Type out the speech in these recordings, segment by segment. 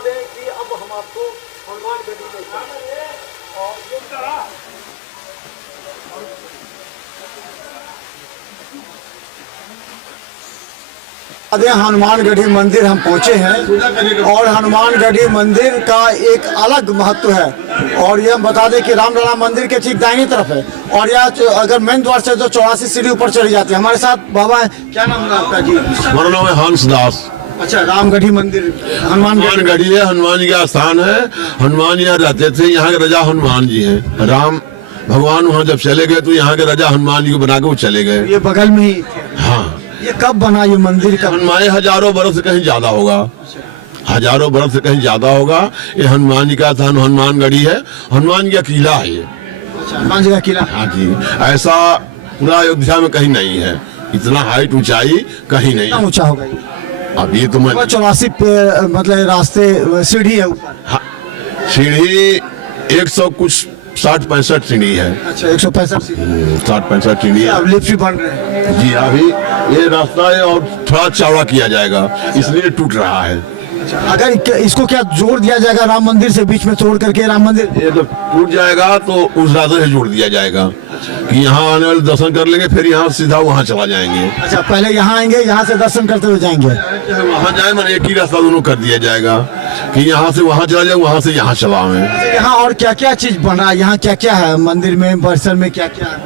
बता दें कि अब हम आपको हनुमान गढ़ी में और हनुमानगढ़ी मंदिर हम पहुंचे हैं और हनुमानगढ़ी मंदिर का एक अलग महत्व है। और यह बता दें कि रामलला मंदिर के ठीक दाहिनी तरफ है और यह अगर मेन द्वार से तो 84 सीढ़ी ऊपर चली जाती है। हमारे साथ बाबा है, क्या नाम है आपका जी? मेरा नाम है हंस दास। अच्छा, रामगढ़ी मंदिर हनुमानगढ़ी है, हनुमान जी का स्थान है। हनुमान जी यहाँ रहते थे, यहाँ के राजा हनुमान जी हैं। राम भगवान वहाँ जब चले गए तो यहाँ के राजा हनुमान जी को बना के वो चले गए। ये बगल में ही। हाँ, ये कब बना ये मंदिर? कब? हनुमान हजारों बरस से कहीं ज्यादा होगा, हजारों बरस से कहीं ज्यादा होगा। ये हनुमान जी का स्थान हनुमानगढ़ी है, हनुमान जी का किला है ये। हनुमान जी का किला? हाँ जी, ऐसा पूरा अयोध्या में कहीं नहीं है, इतना हाइट ऊंचाई कहीं नहीं। कितना ऊंचा होगा ये? अब ये तो मैं 84 मतलब रास्ते सीढ़ी है ऊपर। हाँ, सीढ़ी 100 कुछ 60-65 सीढ़ी है। अच्छा, 165 सीढ़ी। 60-65 सीढ़ी है। अब लिफ्ट भी बन रहे हैं जी, अभी ये रास्ता है और थोड़ा चौड़ा किया जाएगा, इसलिए टूट रहा है। अगर इसको क्या जोड़ दिया जाएगा राम मंदिर से, बीच में तोड़ करके राम मंदिर? ये जब टूट जाएगा तो उस रास्ते से जोड़ दिया जाएगा कि यहाँ आने वाले दर्शन कर लेंगे, फिर यहाँ सीधा वहाँ चला जाएंगे। अच्छा, पहले यहाँ आएंगे, यहाँ से दर्शन करते हुए जाएंगे। वहाँ जाए मैंने एक ही रास्ता दोनों कर दिया जाएगा कि यहाँ से वहाँ चला जाए, वहाँ से यहाँ चला आए। यहाँ और क्या क्या चीज बना, यहाँ क्या क्या है मंदिर में, परिसर में क्या क्या है?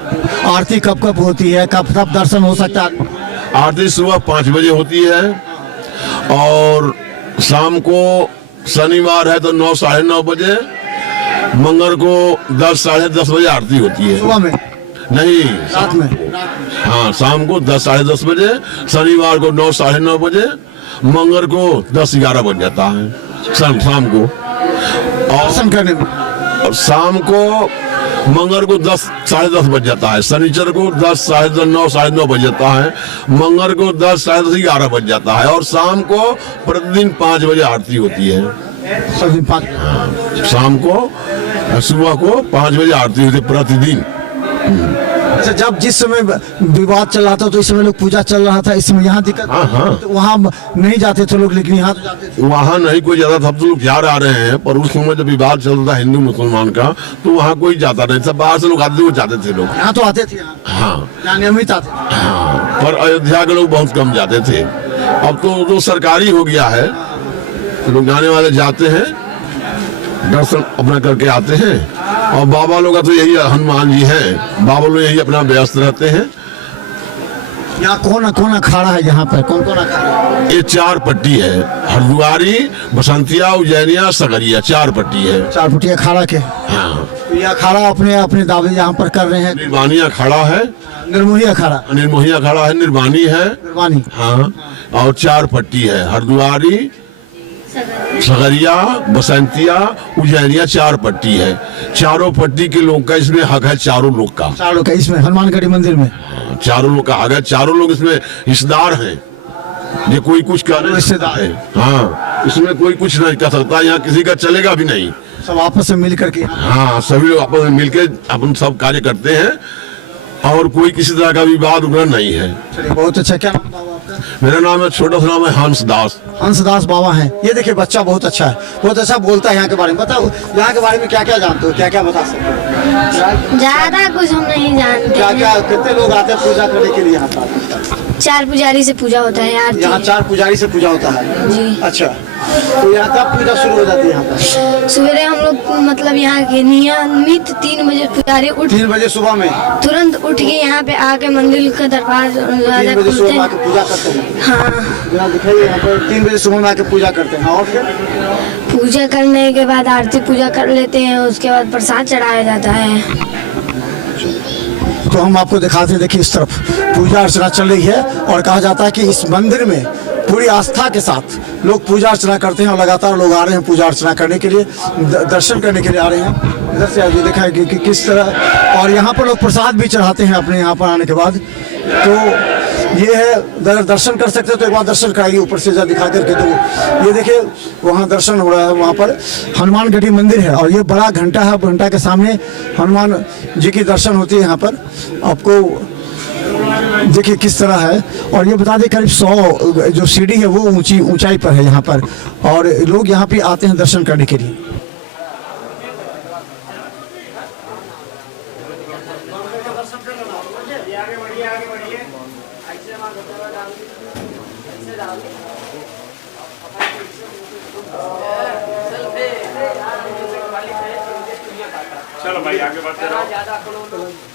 आरती कब कब होती है, कब कब दर्शन हो सकता है? आरती सुबह 5 बजे होती है और शाम को शनिवार है तो 9 साढ़े 9 बजे, मंगल को 10 साढ़े 10 बजे आरती होती है। सुबह में नहीं, रात में? हाँ, शाम को 10 साढ़े 10 बजे, शनिवार को 9 साढ़े 9 बजे, मंगल को 10-11 बज जाता है शाम को। और दर्शन करने में और शाम को मंगल को 10 साढ़े 10 बज जाता है, शनिचर को 10 साढ़े 10 9 साढ़े 9 बज जाता है, मंगल को 10 साढ़े 10 11 बज जाता है और शाम को प्रतिदिन 5 बजे आरती होती है। सब दिन 5? शाम को सुबह को 5 बजे आरती होती है प्रतिदिन। अच्छा, जब जिस समय विवाद चल रहा था तो इस समय लोग पूजा चल रहा था, इस समय यहाँ दिक्कत? हाँ। तो वहाँ नहीं जाते थे लोग, लेकिन यहाँ तो जाते थे। वहाँ नहीं कोई जाता था, अब तो लोग जा आ रहे हैं, पर उस समय जब विवाद चल रहा था हिंदू मुसलमान का तो वहाँ कोई जाता नहीं था, बाहर से लोग आते थे, वो जाते थे लोग। यहाँ तो आते थे? हाँ यहाँ नियमित आते थे? हाँ, पर अयोध्या के लोग बहुत कम जाते थे। अब तो सरकारी हो गया है, लोग जाने वाले जाते हैं, दर्शन अपना करके आते हैं। और बाबा लोग का तो यही हनुमान जी हैं, बाबा लोग यही अपना व्यस्त रहते हैं। यहाँ कौन कौन अखाड़ा है? यहाँ पर कौन कौन अखाड़ा है? ये 4 पट्टी है, हरिद्वारी, बसंतिया, उज्जैनिया, सगरिया, 4 पट्टी है। 4 फुटी अखाड़ा के? हाँ, तो ये अखाड़ा अपने अपने दावे यहाँ पर कर रहे हैं? निर्वाणी अखाड़ा है, निर्मोही अखाड़ा? निर्मोही अखाड़ा है, निर्वाणी है। निर्वाणी, हाँ, और 4 पट्टी है, हरिद्वारी, सगरिया, बसंतिया, उज्जैनिया, 4 पट्टी है। चारों पट्टी के लोग का इसमें हक है, चारों लोग का। चारों का इसमें हनुमानगढ़ी मंदिर में? हाँ, चारों लोग का हक है, चारों लोग इसमें हिस्सेदार हैं। ये कोई कुछ कर नहीं हिस्सेदार है। हाँ, इसमें कोई कुछ नहीं कर सकता, यहाँ किसी का चलेगा भी नहीं। सब आपस में मिल करके? हाँ, सभी लोग आपस में मिलकर अपन सब कार्य करते हैं और कोई किसी तरह का विवाद उग्र नहीं है। चलिए, बहुत अच्छा। क्या नाम बाबा आपका? मेरा नाम है, छोटा सा नाम है हंस दास। हंस दास बाबा हैं। ये देखिए, बच्चा बहुत अच्छा है, बहुत अच्छा बोलता है यहाँ के बारे में। बताओ यहाँ के बारे में क्या क्या जानते हो, क्या क्या बता सकते हो? ज्यादा कुछ हम नहीं जानते। क्या क्या, कितने लोग आते हैं पूजा करने के लिए यहाँ पर? 4 पुजारी से पूजा होता है यार। यहाँ 4 पुजारी से पूजा होता है जी। अच्छा, तो यहाँ कब पूजा शुरू हो जाती है? यहाँ पर सवेरे हम लोग मतलब यहाँ के नियमित 3 बजे पुजारी 3 बजे सुबह में तुरंत उठ के यहाँ पे आके मंदिर का 3 दरवाजा बजे खोलते सुबह में हैं। आके पूजा करते हैं? हाँ, यहाँ दिखाइए, यहाँ पर 3 बजे सुबह में आके पूजा करते हैं और फिर पूजा करने के बाद आरती पूजा कर लेते हैं, उसके बाद प्रसाद चढ़ाया जाता है। तो हम आपको दिखाते हैं, देखिए इस तरफ पूजा अर्चना चल रही है और कहा जाता है कि इस मंदिर में पूरी आस्था के साथ लोग पूजा अर्चना करते हैं और लगातार लोग आ रहे हैं पूजा अर्चना करने के लिए, दर्शन करने के लिए आ रहे हैं। इधर से आगे देखा है कि किस तरह, और यहाँ पर लोग प्रसाद भी चढ़ाते हैं अपने यहाँ पर आने के बाद। तो ये है, अगर दर्शन कर सकते हो तो एक बार दर्शन कराइए ऊपर से जा दिखा करके। तो ये देखिए वहाँ दर्शन हो रहा है, वहाँ पर हनुमानगढ़ी मंदिर है और ये बड़ा घंटा है, घंटा के सामने हनुमान जी की दर्शन होती है। यहाँ पर आपको देखिए किस तरह है। और ये बता दें करीब 100 जो सीढ़ी है वो ऊंचाई पर है यहाँ पर, और लोग यहाँ पे आते हैं दर्शन करने के लिए। चलो भाई आगे बढ़ते रहो।